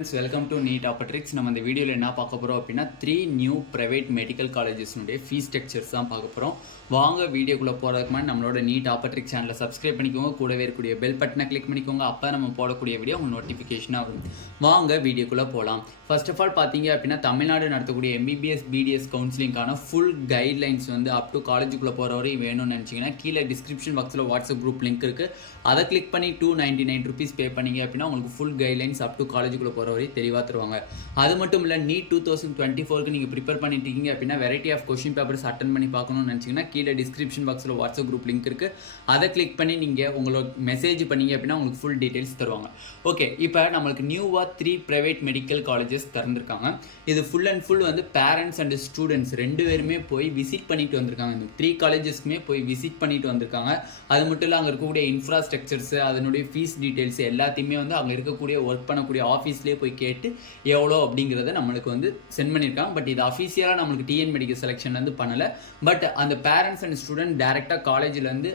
Welcome to Neet Optics. நம்ம இந்த வீடியோல என்ன பார்க்க போறோம் அப்படினா 3 நியூ பிரைவேட் மெடிக்கல் காலேजेस உடைய ஃபீஸ் ஸ்ட்ரக்சர்ஸ் தான் பார்க்க போறோம். வாங்க வீடியோக்குள்ள போறதுக்கு முன்னாடி நம்மளோட Neet Optics சேனலை சப்ஸ்கிரைப் பண்ணிக்கோங்க. கூடவே இருக்கக்கூடிய பெல் பட்டனை கிளிக் பண்ணிக்கோங்க. அப்ப நம்ம போடக்கூடிய வீடியோ உங்களுக்கு நோட்டிஃபிகேஷனா வரும். வாங்க வீடியோக்குள்ள போலாம். ஃபர்ஸ்ட் ஆஃப் ஆல் பாத்தீங்க அப்படினா தமிழ்நாடு நடத்தக்கூடிய MBBS BDS கவுன்சிலிங்கான ஃபுல் கைட்லைன்ஸ் வந்து அப் டு காலேஜுக்குள்ள போற வரையும் வேணும்னு நினைச்சீங்கன்னா கீழ டிஸ்கிரிப்ஷன் பாக்ஸ்ல வாட்ஸ்அப் குரூப் லிங்க் இருக்கு. அதை கிளிக் பண்ணி ₹299 பே பண்ணீங்க அப்படினா உங்களுக்கு ஃபுல் கைட்லைன்ஸ் அப் டு காலேஜுக்குள்ள போற வரை தெளிவா தருவாங்க. அது மட்டும் இல்ல நீட் 2024க்கு நீங்க ப்ரிப்பேர் பண்ணிட்டு இருக்கீங்க அப்படினா variety of question papers attend பண்ணி பார்க்கணும்னு நினைச்சீங்கன்னா கீழ டிஸ்கிரிப்ஷன் பாக்ஸ்ல வாட்ஸ்அப் குரூப் லிங்க் இருக்கு. அதை கிளிக் பண்ணி நீங்க உங்களோட மெசேஜ் பண்ணீங்க அப்படினா உங்களுக்கு ஃபுல் டீடைல்ஸ் தருவாங்க. ஓகே, இப்போ நமக்கு நியூவா 3 பிரைவேட் மெடிக்கல் காலேजेस திறந்திருக்காங்க. இது ஃபுல் அண்ட் ஃபுல் வந்து பேரண்ட்ஸ் அண்ட் ஸ்டூடெண்ட்ஸ் ரெண்டு பேருமே போய் விசிட் பண்ணிட்டு வந்திருக்காங்க. இந்த 3 காலேजेसக்குமே போய் விசிட் பண்ணிட்டு வந்திருக்காங்க. அது மட்டும் இல்ல அங்க இருக்கக்கூடிய இன்ஃப்ராஸ்ட்ரக்சர்ஸ், அதனுடைய ஃபீஸ் டீடைல்ஸ் எல்லாத்தையுமே வந்து அங்க இருக்கக்கூடிய ஒர்க் பண்ணக்கூடிய ஆஃபீஸ்லயே போய் கேட்டு எவ்வளோ அப்படிங்கிறத நம்மளுக்கு வந்து சென்ட் பண்ணியிருக்காங்க. பட் இது அஃபீஷியலாக நம்மளுக்கு டிஎன் மெடிக்கல் செலெக்ஷன் வந்து பண்ணலை. பட் அந்த பேரண்ட்ஸ் அண்ட் ஸ்டூடெண்ட் டேரெக்டாக காலேஜ்லேருந்து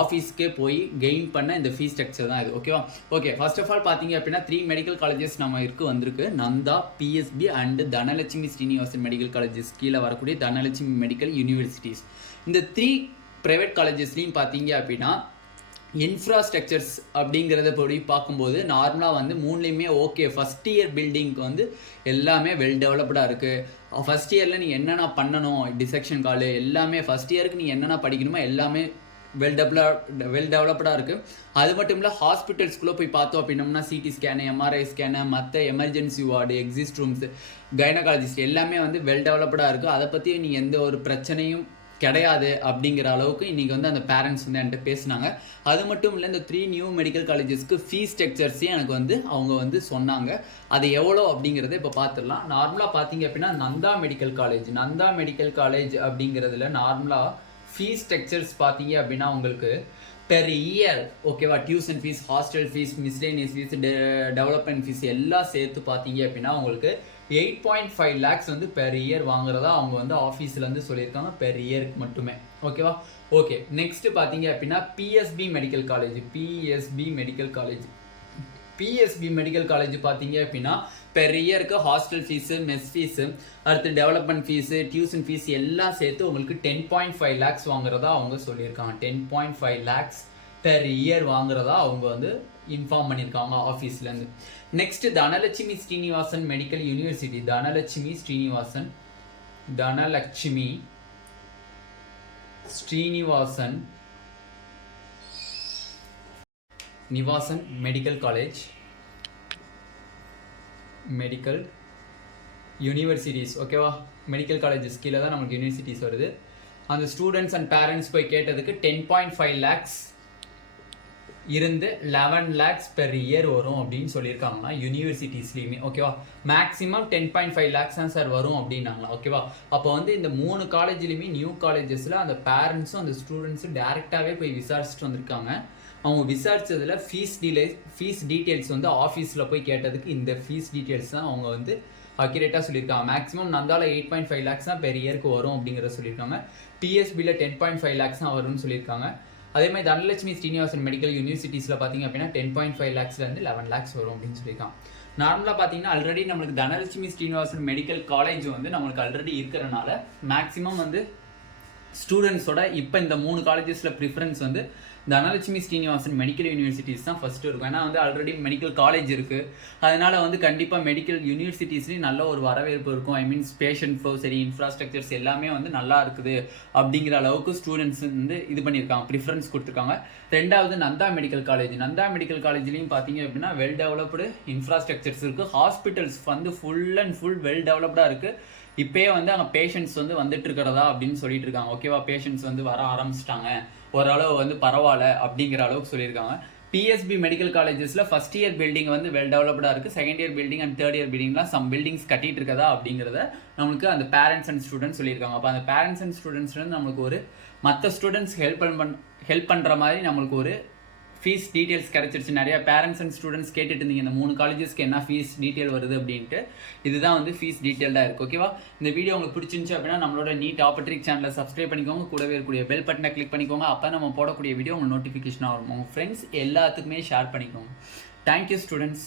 ஆஃபீஸ்க்கே போய் கெயின் பண்ண இந்த ஃபீஸ் ஸ்ட்ரக்சர் தான் இது. ஓகேவா? ஓகே, ஃபர்ஸ்ட் ஆஃப் ஆல் பார்த்தீங்க அப்படின்னா 3 மெடிக்கல் காலேஜஸ் நம்ம வந்திருக்கு. Nandha, PSP and Dhanalakshmi Srinivasan medical colleges கீழே வரக்கூடிய தனலட்சுமி மெடிக்கல் யூனிவர்சிட்டிஸ். இந்த 3 பிரைவேட் காலேஜஸ்லையும் பார்த்தீங்க அப்படின்னா இன்ஃப்ராஸ்ட்ரக்சர்ஸ் அப்படிங்கிறத படி பார்க்கும்போது நார்மலாக வந்து மூணுலேயுமே ஓகே. ஃபஸ்ட் இயர் பில்டிங்க்கு வந்து எல்லாமே வெல் டெவலப்டாக இருக்குது. ஃபஸ்ட் இயரில் நீங்கள் என்னென்ன பண்ணணும், டிசெக்ஷன் காலு எல்லாமே ஃபஸ்ட் இயருக்கு நீங்கள் என்னென்ன படிக்கணுமோ எல்லாமே வெல் டெவலப்டாக இருக்குது. அது மட்டும் இல்லை ஹாஸ்பிட்டல்ஸ்குள்ளே போய் பார்த்தோம் அப்படின்னம்னா சிடி ஸ்கேனு, எம்ஆர்ஐ ஸ்கேனு, மற்ற emergency ward, exist rooms, gynaecologist எல்லாமே வந்து வெல் டெவலப்டாக இருக்குது. அதை பற்றி நீங்கள் எந்த ஒரு பிரச்சனையும் கிடையாது அப்படிங்கிற அளவுக்கு இன்றைக்கி வந்து அந்த பேரண்ட்ஸ் வந்து என்கிட்ட பேசினாங்க. அது மட்டும் இல்லை இந்த 3 நியூ மெடிக்கல் காலேஜஸ்க்கு ஃபீஸ் ஸ்ட்ரக்சர்ஸையும் எனக்கு வந்து அவங்க வந்து சொன்னாங்க. அது எவ்வளோ அப்படிங்கிறத இப்போ பார்த்துடலாம். நார்மலாக பார்த்தீங்க அப்படின்னா நந்தா மெடிக்கல் காலேஜ் அப்படிங்கிறதுல நார்மலாக ஃபீஸ் ஸ்ட்ரக்சர்ஸ் பார்த்தீங்க அப்படின்னா உங்களுக்கு பெர் இயர் ஓகேவா, tuition fees, hostel fees, miscellaneous fees, development fees எல்லாம் சேர்த்து பார்த்தீங்க அப்படின்னா உங்களுக்கு 8.5 lakhs வந்து பெர் இயர் வாங்குறதா அவங்க வந்து ஆஃபீஸ்லேருந்து சொல்லியிருக்காங்க, பெர் இயருக்கு மட்டுமே. ஓகேவா? ஓகே, நெக்ஸ்ட் பார்த்தீங்க அப்படின்னா பிஎஸ்பி மெடிக்கல் காலேஜ் பார்த்தீங்க அப்படின்னா பெர் இயருக்கு ஹாஸ்டல் ஃபீஸு, மெஸ் ஃபீஸு, அடுத்து டெவலப்மெண்ட் ஃபீஸு, டியூஷன் ஃபீஸ் எல்லாம் சேர்த்து உங்களுக்கு 10.5 lakhs வாங்குறதா அவங்க சொல்லியிருக்காங்க. 10.5 lakhs பெர் இயர் வாங்குறதா அவங்க வந்து இன்ஃபார்ம் பண்ணியிருக்காங்க ஆஃபீஸ்லேருந்து. Next Dhanalakshmi Srinivasan medical university, Dhanalakshmi Srinivasan medical college, medical universities. ஓகேவா? மெடிக்கல் காலேஜஸ் கீழே தான் நமக்கு யூனிவர்சிட்டிஸ் வருது. அந்த ஸ்டூடெண்ட்ஸ் அண்ட் பேரண்ட்ஸ் போய் கேட்டதுக்கு 10.5 lakhs இருந்து 11 lakhs பெர் இயர் வரும் அப்படின்னு சொல்லியிருக்காங்கன்னா யூனிவர்சிட்டிஸ்லையுமே. ஓகேவா? மேக்ஸிமம் 10.5 lakhs தான் சார் வரும் அப்படின்னாங்களா. ஓகேவா? அப்போ வந்து இந்த 3 காலேஜ்லையுமே நியூ காலேஜஸில் அந்த பேரண்ட்ஸும் அந்த ஸ்டூடெண்ட்ஸும் டேரெக்டாகவே போய் விசாரிச்சுட்டு வந்திருக்காங்க. அவங்க விசாரிச்சதுல ஃபீஸ் டீட்டெயில்ஸ் வந்து ஆஃபீஸில் போய் கேட்டதுக்கு இந்த ஃபீஸ் டீட்டெயில்ஸ் தான் அவங்க வந்து அக்யூரேட்டாக சொல்லியிருக்காங்க. மேக்ஸிமம் நந்தால 8.5 lakhs தான் பெர் இயருக்கு வரும் அப்படிங்கிறத சொல்லியிருக்காங்க. பிஎஸ்பியில் 10.5 lakhs தான் வரும்னு சொல்லியிருக்காங்க. அதே மாதிரி தனலட்சுமி ஸ்ரீனிவாசன் மெடிக்கல் யூனிவர்சிட்டிஸில் பார்த்தீங்க அப்படின்னா 10.5 lakhsலேருந்து 11 lakhs வரும் அப்படின்னு சொல்லியிருக்காங்க. நார்மலாக பார்த்தீங்கன்னா ஆல்ரெடி நம்மளுக்கு தனலட்சுமி ஸ்ரீனிவாசன் மெடிக்கல் காலேஜ் வந்து நம்மளுக்கு ஆல்ரெடி இருக்கிறனால மேக்ஸிமம் வந்து ஸ்டூடெண்ட்ஸோட இப்போ இந்த 3 காலேஜஸில் ப்ரிஃபரன்ஸ் வந்து தனலட்சுமி ஸ்ரீனிவாசன் மெடிக்கல் யூனிவர்சிட்டிஸ் தான் ஃபர்ஸ்ட் இருக்கும். ஏன்னா வந்து ஆல்ரெடி மெடிக்கல் காலேஜ் இருக்குது. அதனால வந்து கண்டிப்பாக மெடிக்கல் யூனிவர்சிட்டிஸ்லேயும் நல்ல ஒரு வரவேற்பு இருக்கும். ஐ மீன்ஸ் பேஷண்ட் ஃப்ளோ சரி, இன்ஃப்ராஸ்ட்ரக்சர்ஸ் எல்லாமே வந்து நல்லா இருக்குது அப்படிங்கிற அளவுக்கு ஸ்டூடெண்ட்ஸ் வந்து இது பண்ணியிருக்காங்க, ப்ரிஃபரன்ஸ் கொடுத்துருக்காங்க. ரெண்டாவது நந்தா மெடிக்கல் காலேஜ்லையும் பார்த்தீங்க அப்படின்னா வெல் டெவலப்டு இன்ஃப்ராஸ்ட்ரக்சர்ஸ் இருக்குது. ஹாஸ்பிட்டல்ஸ் வந்து ஃபுல் அண்ட் ஃபுல் வெல் டெவலப்டாக இருக்குது. இப்போயே வந்து அங்கே பேஷண்ட்ஸ் வந்து வந்துட்டு இருக்கிறதா அப்படின்னு சொல்லிட்டு இருக்காங்க. ஓகேவா? பேஷண்ட்ஸ் வந்து வர ஆரம்பிச்சிட்டாங்க, ஓரளவு வந்து பரவாயில்ல அப்படிங்கிற அளவுக்கு சொல்லியிருக்காங்க. பிஎஸ்பி மெடிக்கல் காலேஜஸில் ஃபர்ஸ்ட் இயர் பில்டிங் வந்து வெல் டெவலப்டாக இருக்குது. Second year building and third year பில்டிங்லாம் சம் பில்டிங்ஸ் கட்டிட்டு இருக்கதா அப்படிங்கிறத நம்மளுக்கு அந்த பேரண்ட்ஸ் அண்ட் ஸ்டூடெண்ட்ஸ் சொல்லியிருக்காங்க. அப்போ அந்த பேரண்ட்ஸ் அண்ட் ஸ்டூடெண்ட்ஸ்லேருந்து நம்மளுக்கு ஒரு மற்ற ஸ்டூடெண்ட்ஸ் ஹெல்ப் பண்ணுற மாதிரி நம்மளுக்கு ஒரு ஃபீஸ் டீட்டெயில்ஸ் கிடைச்சிருச்சு. நிறைய பேரண்ட்ஸ் அண்ட் ஸ்டூடெண்ட்ஸ் கேட்டுட்டு இருந்தீங்க இந்த 3 காலேஜஸ்க்கு என்ன ஃபீஸ் டீட்டெயில் வருது அப்படின்ட்டு. இதுதான் வந்து ஃபீஸ் டீட்டெயில்டாக இருக்குது. ஓகேவா? இந்த வீடியோ உங்களுக்கு பிடிச்சிருந்துச்சு அப்படின்னா நம்மளோட நீட் ஆப்பர்ட்ரிக் சேனலை சப்ஸ்கிரைப் பண்ணிக்கோங்க. கூடவே இருக்கக்கூடிய பெல் பட்டனை கிளிக் பண்ணிக்கோங்க. அப்போ நம்ம போடக்கூடிய வீடியோ உங்களுக்கு நோட்டிஃபிகேஷனாக வரும். உங்கள் ஃப்ரெண்ட்ஸ் எல்லாத்துக்குமே ஷேர் பண்ணிக்கோங்க. Thank you students.